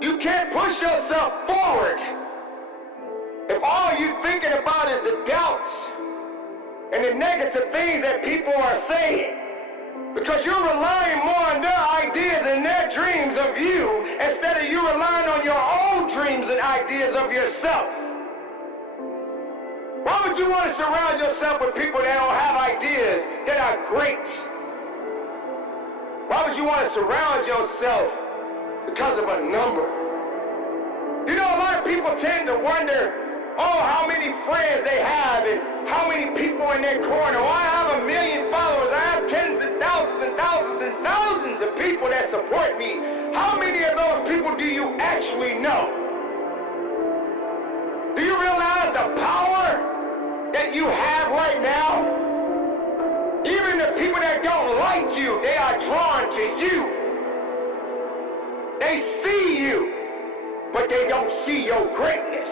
You can't push yourself forward if all you're thinking about is the doubts and the negative things that people are saying. Because you're relying more on their ideas and their dreams of you instead of you relying on your own dreams and ideas of yourself. Why would you want to surround yourself with people that don't have ideas that are great? Why would you want to surround yourself because of a number? You know, a lot of people tend to wonder, oh, how many friends they have and how many people in their corner. Oh, I have 1 million followers. I have tens and thousands and thousands and thousands of people that support me. How many of those people do you actually know? Do you realize the power that you have right now? Even the people that don't like you, they are drawn to you. They see you, but they don't see your greatness.